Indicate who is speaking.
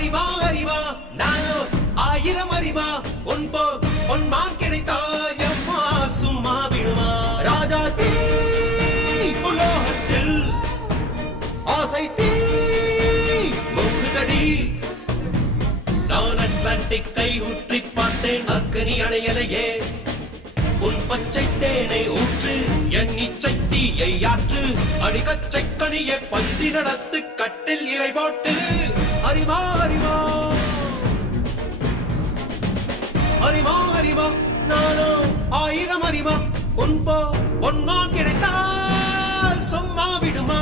Speaker 1: அறிவா அறிவா நானோ ஆயிரம் அறிவா உன் போ உன் மான் கிடைத்தாயம்மா சும்மா விடுமா. ராஜா தீ உலோகத்தில் ஆசை தீ முகுதடி நான் அட்லாண்டிக்கை ஊற்றி பார்த்தேன் அக்கனி அடையலையே. உன் பச்சை தேனை ஊற்று என் இச்சை தீயை ஆற்று. அடிகச்சை கனியை பந்தி நடத்து கட்டில் இலை போட்டு அறிவா அறிவா நானோ ஆயிரம் அறிவா. உன்போ பொன்மான் கிடைத்தால் சும்மா விடுமா